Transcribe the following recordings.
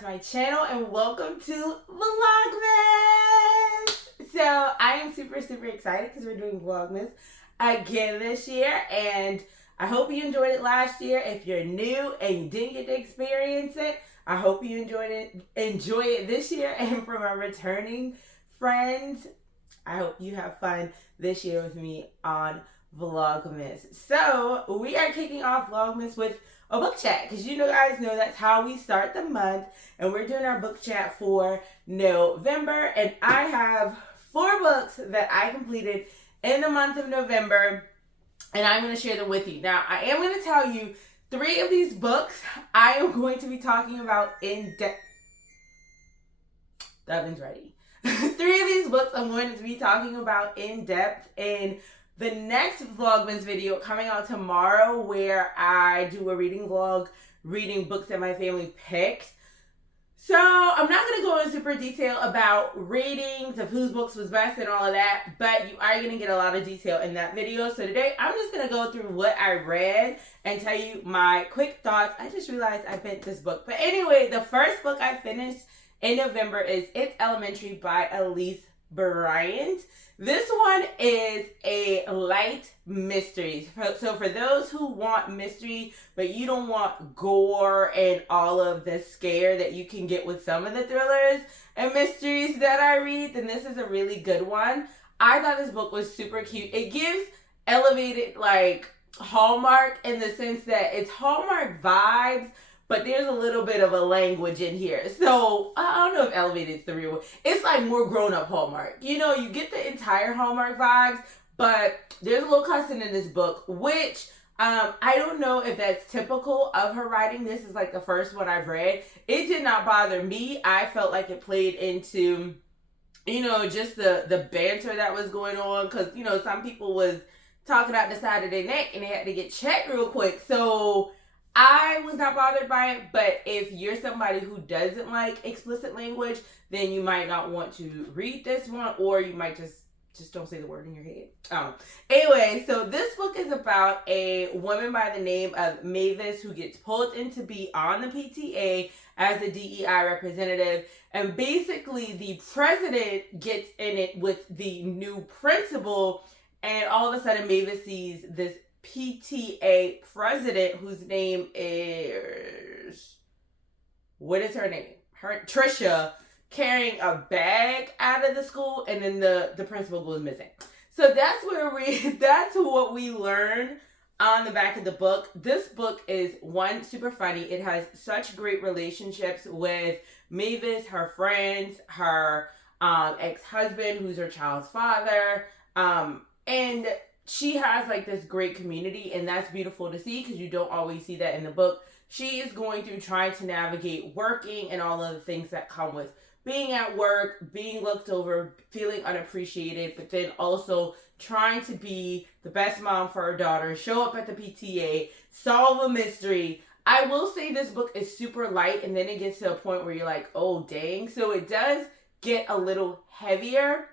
to my channel and welcome to Vlogmas! So I am super excited because we're doing Vlogmas again this year, and I hope you enjoyed it last year. If you're new and you didn't get to experience it, I hope you enjoy it this year. And for my returning friends, I hope you have fun this year with me on Vlogmas. So we are kicking off Vlogmas with a book chat, because you guys know that's how we start the month, and we're doing our book chat for November, and I have 4 books that I completed in the month of November, and I'm going to share them with you. Now, I am going to tell you 3 of these books I am going to be talking about in depth. The oven's ready. 3 of these books I'm going to be talking about in depth in the next Vlogmas video coming out tomorrow, where I do a reading vlog, reading books that my family picked. So I'm not going to go into super detail about ratings of whose books was best and all of that, but you are going to get a lot of detail in that video. So today I'm just going to go through what I read and tell you my quick thoughts. I just realized I bent this book. But anyway, the first book I finished in November is It's Elementary by Elise Bryant. This one is a light mystery. So for those who want mystery, but you don't want gore and all of the scare that you can get with some of the thrillers and mysteries that I read, then this is a really good one. I thought this book was super cute. It gives elevated, like, Hallmark in the sense that it's Hallmark vibes, but there's a little bit of a language in here. So, I don't know if elevated is the real word. It's like more grown-up Hallmark. You get the entire Hallmark vibes, but there's a little cussing in this book, which I don't know if that's typical of her writing. This is like the first one I've read. It did not bother me. I felt like it played into, just the banter that was going on. Because, some people was talking out the side of their neck and they had to get checked real quick. So I was not bothered by it, but if you're somebody who doesn't like explicit language, then you might not want to read this one, or you might just don't say the word in your head. Anyway, so this book is about a woman by the name of Mavis who gets pulled in to be on the PTA as a DEI representative, and basically the president gets in it with the new principal, and all of a sudden Mavis sees this PTA president whose name is, what is her name? Trisha, carrying a bag out of the school, and then the principal goes missing. So that's what we learn on the back of the book. This book is super funny. It has such great relationships with Mavis, her friends, her ex-husband, who's her child's father, and she has like this great community, and that's beautiful to see because you don't always see that in the book. She is going through trying to navigate working and all of the things that come with being at work, being looked over, feeling unappreciated, but then also trying to be the best mom for her daughter, show up at the PTA, solve a mystery. I will say this book is super light, and then it gets to a point where you're like, oh dang. So it does get a little heavier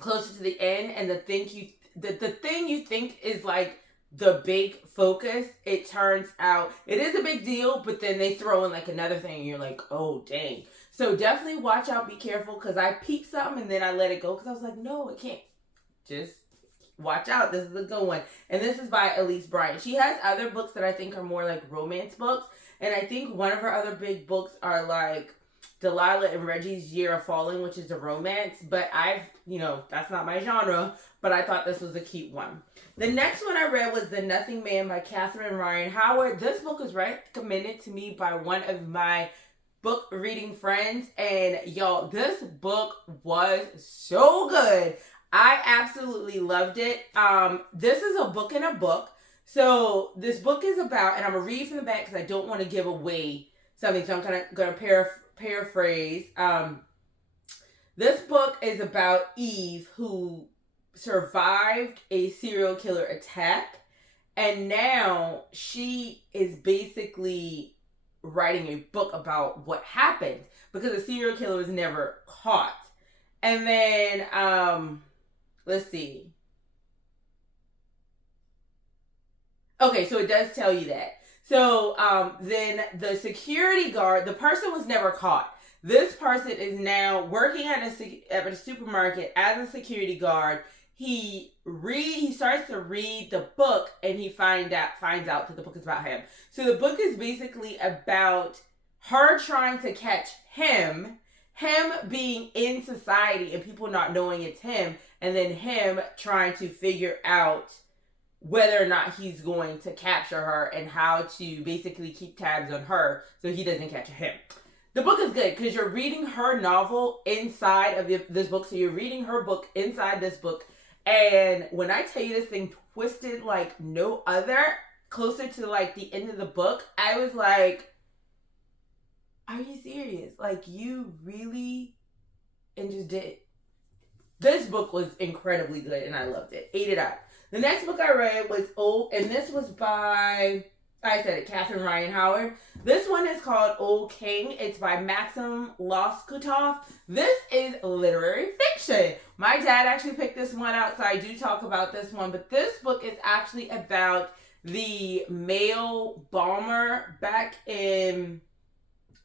closer to the end, and the thing you think is like the big focus, it turns out it is a big deal, but then they throw in like another thing and you're like, oh dang. So definitely watch out, be careful, because I peeped something and then I let it go because I was like, no, it can't. Just watch out. This is a good one. And this is by Elise Bryant. She has other books that I think are more like romance books, and I think one of her other big books are like Delilah and Reggie's Year of Falling, which is a romance, but that's not my genre, but I thought this was a cute one. The next one I read was The Nothing Man by Catherine Ryan Howard. This book was recommended to me by one of my book reading friends, and y'all, this book was so good. I absolutely loved it. This is a book in a book. So this book is about, and I'm going to read from the back because I don't want to give away something, so I'm going to paraphrase. This book is about Eve, who survived a serial killer attack, and now she is basically writing a book about what happened because the serial killer was never caught. And then let's see. Okay, so it does tell you that. So then the security guard, the person was never caught. This person is now working at a supermarket as a security guard. He starts to read the book, and he finds out that the book is about him. So the book is basically about her trying to catch him being in society and people not knowing it's him, and then him trying to figure out whether or not he's going to capture her and how to basically keep tabs on her so he doesn't catch him. The book is good because you're reading her novel inside of this book. So you're reading her book inside this book. And when I tell you this thing twisted like no other, closer to like the end of the book, I was like, are you serious? Like, you really, and just did. This book was incredibly good and I loved it. Ate it up. The next book I read was and this was by, I said it, Catherine Ryan Howard. This one is called Old King. It's by Maxim Loskutoff. This is literary fiction. My dad actually picked this one out, so I do talk about this one. But this book is actually about the male bomber back in,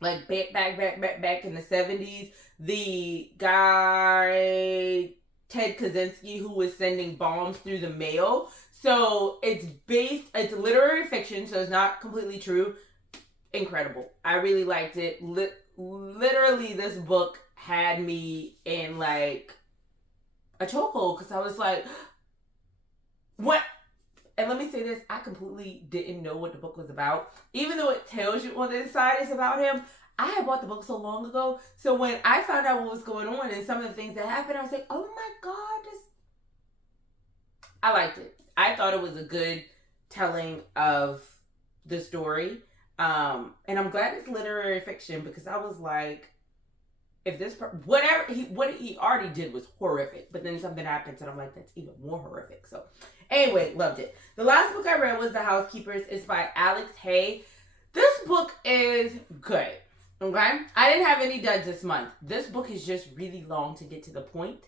like, back in the 70s. The guy, Ted Kaczynski, who was sending bombs through the mail. So it's literary fiction, so it's not completely true. Incredible. I really liked it. Literally, this book had me in like a chokehold because I was like, what? And let me say this, I completely didn't know what the book was about. Even though it tells you on the inside it's about him, I had bought the book so long ago. So when I found out what was going on and some of the things that happened, I was like, oh my God, I liked it. I thought it was a good telling of the story. And I'm glad it's literary fiction because I was like, if this, what he already did was horrific, but then something happens and I'm like, that's even more horrific. So anyway, loved it. The last book I read was The Housekeepers. It's by Alex Hay. This book is good. Okay? I didn't have any duds this month. This book is just really long to get to the point.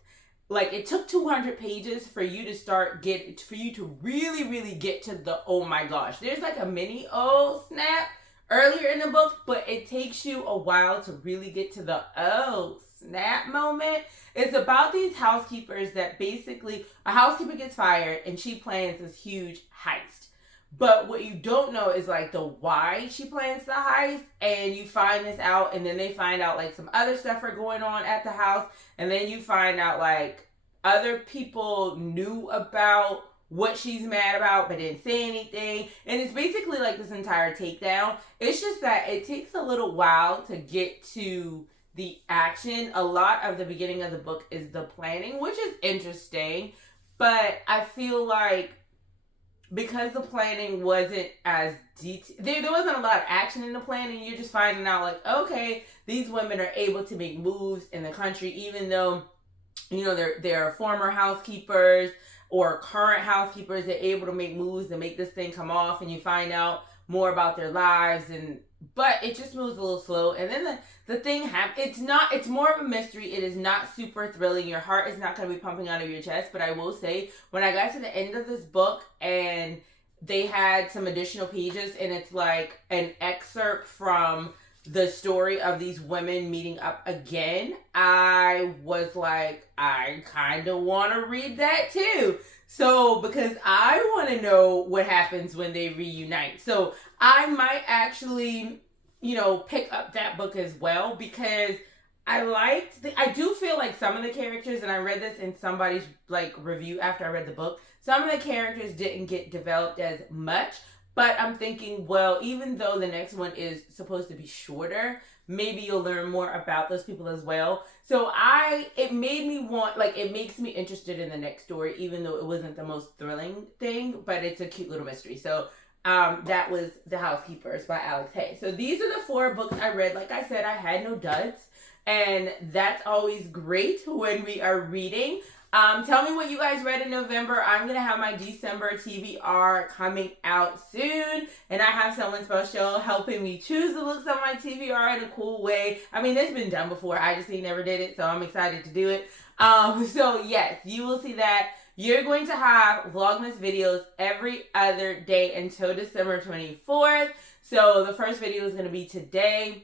Like, it took 200 pages for you to really, really get to the, oh my gosh. There's like a mini, oh snap, earlier in the book, but it takes you a while to really get to the, oh snap moment. It's about these housekeepers that basically, a housekeeper gets fired and she plans this huge heist. But what you don't know is like the why she plans the heist, and you find this out, and then they find out like some other stuff are going on at the house, and then you find out like other people knew about what she's mad about but didn't say anything, and it's basically like this entire takedown. It's just that it takes a little while to get to the action. A lot of the beginning of the book is the planning, which is interesting, but I feel like because the planning wasn't as detailed, there wasn't a lot of action in the planning. You're just finding out like, okay, these women are able to make moves in the country, even though, you know, they're former housekeepers or current housekeepers. They're able to make moves and make this thing come off, and you find out more about their lives, but it just moves a little slow. And then the thing happens. It's more of a mystery. It is not super thrilling. Your heart is not going to be pumping out of your chest. But I will say, when I got to the end of this book and they had some additional pages, and it's like an excerpt from the story of these women meeting up again, I was like, I kind of want to read that too. So, because I want to know what happens when they reunite. So, I might actually, you know, pick up that book as well, because I do feel like some of the characters, and I read this in somebody's like review after I read the book, some of the characters didn't get developed as much. But I'm thinking, well, even though the next one is supposed to be shorter, maybe you'll learn more about those people as well. So it makes me interested in the next story, even though it wasn't the most thrilling thing, but it's a cute little mystery. So that was The Housekeepers by Alex Hay. So these are the 4 books I read. Like I said, I had no duds, and that's always great when we are reading. Tell me what you guys read in November. I'm going to have my December TBR coming out soon. And I have someone special helping me choose the books on my TBR in a cool way. I mean, it's been done before. I just never did it. So I'm excited to do it. So yes, you will see that. You're going to have Vlogmas videos every other day until December 24th. So the first video is going to be today.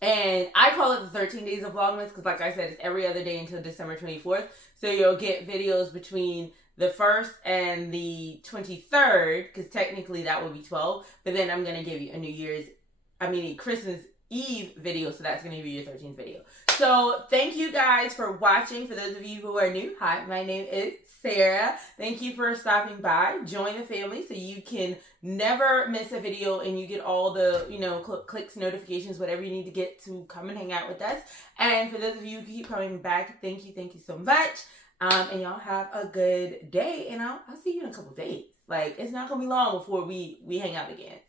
And I call it the 13 days of Vlogmas because, like I said, it's every other day until December 24th. So you'll get videos between the 1st and the 23rd, because technically that would be 12. But then I'm going to give you a Christmas Eve video, so that's going to be your 13th video. So thank you guys for watching. For those of you who are new, hi, my name is Sarah. Thank you for stopping by. Join the family so you can never miss a video and you get all the, clicks, notifications, whatever you need to get to come and hang out with us. And for those of you who keep coming back, thank you so much. And y'all have a good day, and I'll see you in a couple days. Like, it's not gonna be long before we hang out again.